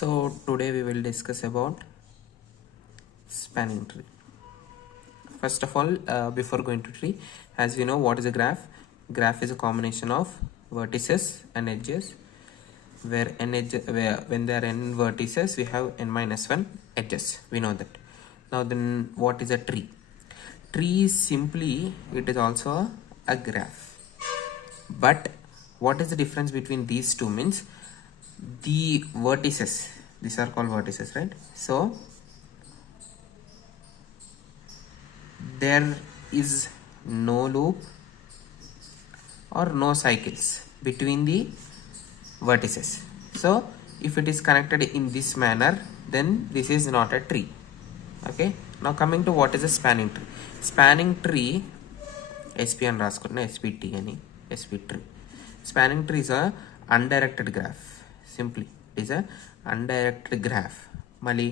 So today we will discuss about spanning tree. First of all, before going to tree, as we know, what is a graph? Graph is a combination of vertices and edges. Where when there are n vertices, we have n minus 1 edges. We know that. Now then, what is a tree? Tree is simply, it is also a graph. But what is the difference between these two means? The vertices, these are called vertices, right? So there is no loop or no cycles between the vertices. So if it is connected in this manner, then this is not a tree. Okay, now coming to what is a spanning tree. Spanning tree, SP and raskunna SPT ani SP tree. Spanning tree is a undirected graph. Simply it is a undirected graph. మళ్ళీ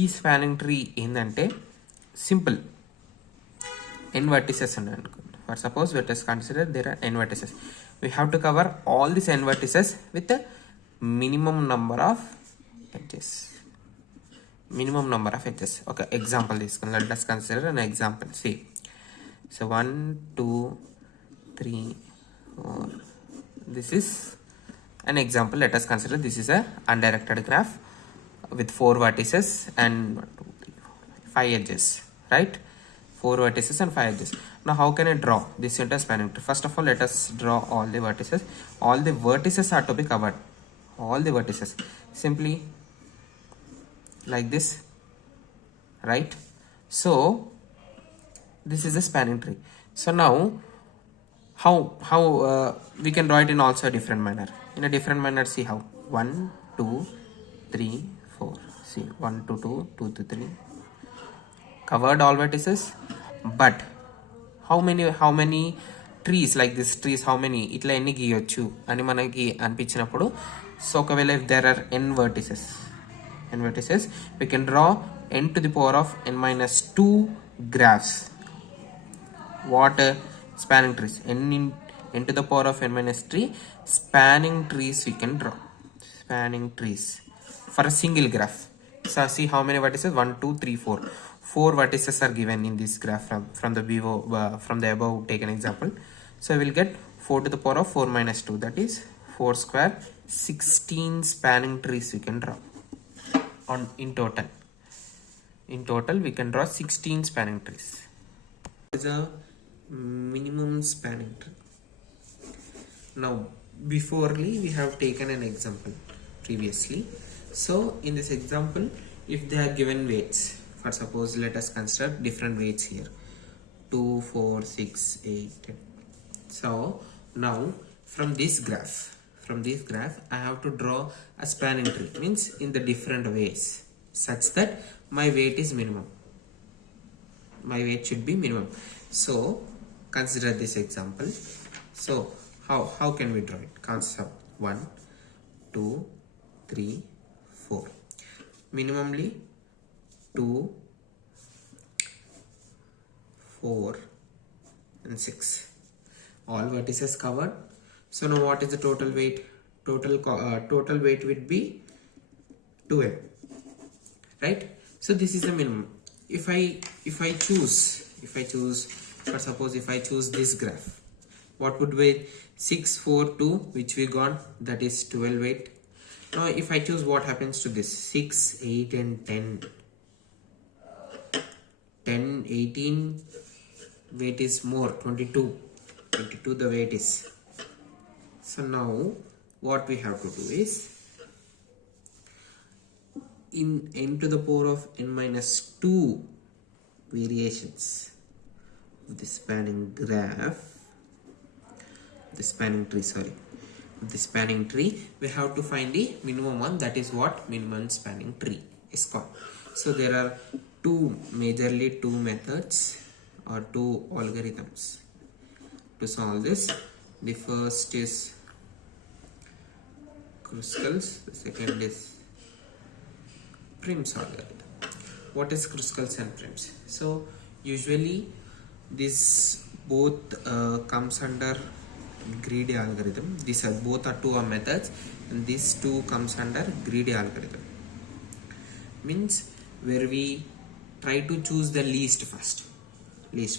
ఈ spanning tree ఏంటంటే simple n vertices ఉన్నాయి అనుకోండి. For suppose let us consider there are n vertices. We have to cover all these n vertices with a minimum number of edges. Minimum number of edges. Okay, example this. Let us consider an example. See, so 1 2 3 4. This is an example. Let us consider this is a undirected graph with 4 vertices and 1 2 3 4 5 edges, right? 4 vertices and 5 edges. Now how can I draw this entire spanning tree? First of all, let us draw all the vertices. All the vertices are to be covered. All the vertices simply like this, right? So this is a spanning tree. So now how we can draw it in also a different manner. In a different manner, see how 1 2 3 4. See 1 2 2 2 to 3 covered all vertices. But how many trees like this trees, how many ఇట్లా ఎన్ని గీయొచ్చు అని మనకి అనిపించినప్పుడు, so ఒకవేళ if there are n vertices, we can draw n to the power of n minus 2 graphs. What spanning trees? n to the power of n minus 3 spanning trees we can draw. Spanning trees for a single graph. So see how many vertices? 1 2 3 4. 4 vertices are given in this graph from the above taken example. So we will get 4 to the power of 4 minus 2, that is 4 square. 16 spanning trees we can draw in total. In total we can draw 16 spanning trees. This is a minimum spanning tree. Now beforely we have taken an example previously. So in this example, if they are given weights, for suppose let us consider different weights here 2 4 6 8 10. So now from this graph I have to draw a spanning tree, means in the different ways, such that my weight is minimum. My weight should be minimum. So consider this example. So how can we draw it? Concept 1 2 3 4. Minimally 2 4 and 6. All vertices covered. So now what is the total weight? Total weight would be 12, right? So this is the minimum. If I choose for suppose if I choose this graph, what would weigh? 6 4 2, which we got, that is 12 weight. Now if I choose, what happens to this? 6 8 and 10 18 weight is more, 22 the weight is. So now what we have to do is, in n to the power of n minus 2 variations of the spanning graph, the spanning tree, we have to find the minimum one. That is what minimum spanning tree is called. So there are majorly two methods or two algorithms to solve this. The first is Kruskal's, the second is Prim's algorithm. What is Kruskal's and Prim's? So usually this both comes under greedy algorithm. These are both are two methods, and these two comes under greedy algorithm. means where we try to choose the least first. Least.